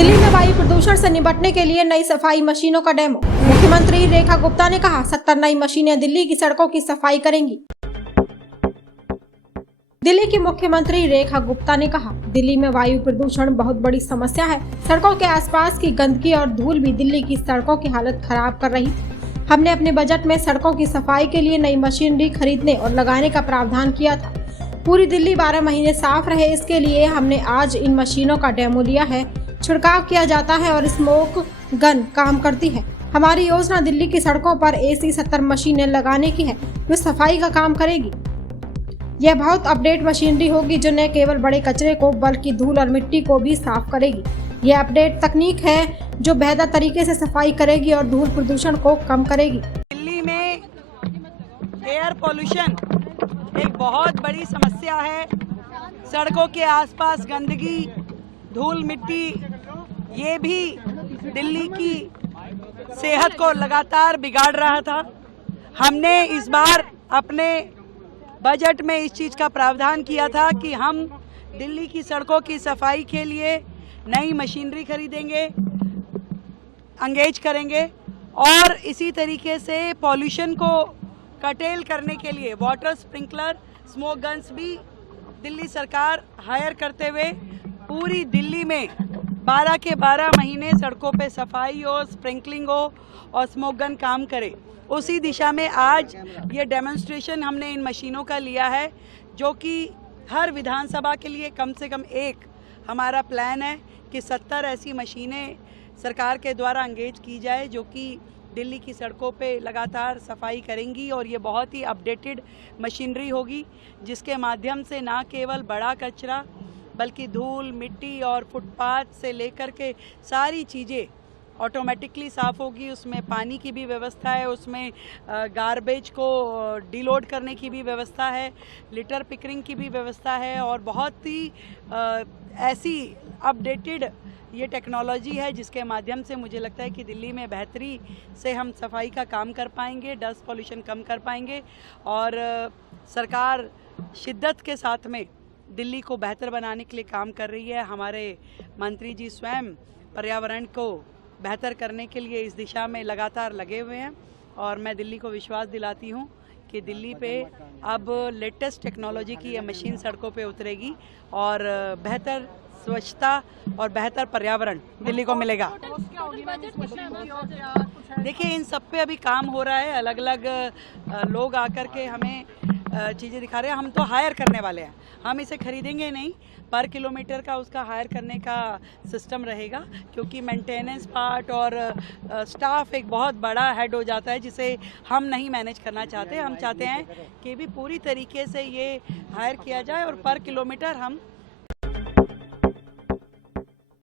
दिल्ली में वायु प्रदूषण से निपटने के लिए नई सफाई मशीनों का डेमो। मुख्यमंत्री रेखा गुप्ता ने कहा 70 नई मशीनें दिल्ली की सड़कों की सफाई करेंगी। दिल्ली की मुख्यमंत्री रेखा गुप्ता ने कहा दिल्ली में वायु प्रदूषण बहुत बड़ी समस्या है। सड़कों के आसपास की गंदगी और धूल भी दिल्ली की सड़कों की हालत खराब कर रही। हमने अपने बजट में सड़कों की सफाई के लिए नई मशीनरी खरीदने और लगाने का प्रावधान किया था। पूरी दिल्ली 12 महीने साफ रहे, इसके लिए हमने आज इन मशीनों का डेमो लिया है। छिड़काव किया जाता है और स्मोक गन काम करती है। हमारी योजना दिल्ली की सड़कों पर ऐसी 70 मशीनें लगाने की है जो सफाई का काम करेगी। यह बहुत अपडेट मशीनरी होगी जो न केवल बड़े कचरे को बल्कि धूल और मिट्टी को भी साफ करेगी। यह अपडेट तकनीक है जो बेहतर तरीके से सफाई करेगी और धूल प्रदूषण को कम करेगी। दिल्ली में एयर पोल्यूशन एक बहुत बड़ी समस्या है। सड़कों के आसपास गंदगी, धूल मिट्टी, ये भी दिल्ली की सेहत को लगातार बिगाड़ रहा था। हमने इस बार अपने बजट में इस चीज़ का प्रावधान किया था कि हम दिल्ली की सड़कों की सफाई के लिए नई मशीनरी खरीदेंगे, एंगेज करेंगे और इसी तरीके से पॉल्यूशन को कटेल करने के लिए वाटर स्प्रिंकलर, स्मोक गन्स भी दिल्ली सरकार हायर करते हुए पूरी दिल्ली में 12 के 12 महीने सड़कों पे सफाई हो, स्प्रिंकलिंग हो और स्मोक गन काम करे। उसी दिशा में आज ये डेमोन्स्ट्रेशन हमने इन मशीनों का लिया है, जो कि हर विधानसभा के लिए कम से कम एक हमारा प्लान है कि 70 ऐसी मशीनें सरकार के द्वारा एंगेज की जाए जो कि दिल्ली की सड़कों पे लगातार सफाई करेंगी। और ये बहुत ही अपडेटेड मशीनरी होगी जिसके माध्यम से ना केवल बड़ा कचरा बल्कि धूल मिट्टी और फुटपाथ से लेकर के सारी चीज़ें ऑटोमेटिकली साफ़ होगी। उसमें पानी की भी व्यवस्था है, उसमें गार्बेज को डिलोड करने की भी व्यवस्था है, लिटर पिकरिंग की भी व्यवस्था है और बहुत ही ऐसी अपडेटेड ये टेक्नोलॉजी है जिसके माध्यम से मुझे लगता है कि दिल्ली में बेहतरी से हम सफाई का काम कर पाएंगे, डस्ट पॉल्यूशन कम कर पाएंगे और सरकार शिद्दत के साथ में दिल्ली को बेहतर बनाने के लिए काम कर रही है। हमारे मंत्री जी स्वयं पर्यावरण को बेहतर करने के लिए इस दिशा में लगातार लगे हुए हैं और मैं दिल्ली को विश्वास दिलाती हूँ कि दिल्ली पे अब लेटेस्ट टेक्नोलॉजी की ये मशीन सड़कों पे उतरेगी और बेहतर स्वच्छता और बेहतर पर्यावरण दिल्ली को मिलेगा। देखिए, इन सब पे अभी काम हो रहा है। अलग अलग लोग आकर के हमें चीज़ें दिखा रहे हैं। हम तो हायर करने वाले हैं, हम इसे खरीदेंगे नहीं। पर किलोमीटर का उसका हायर करने का सिस्टम रहेगा क्योंकि मेंटेनेंस पार्ट और स्टाफ एक बहुत बड़ा हेड हो जाता है जिसे हम नहीं मैनेज करना चाहते। हम चाहते हैं कि भी पूरी तरीके से ये हायर किया जाए और पर किलोमीटर हम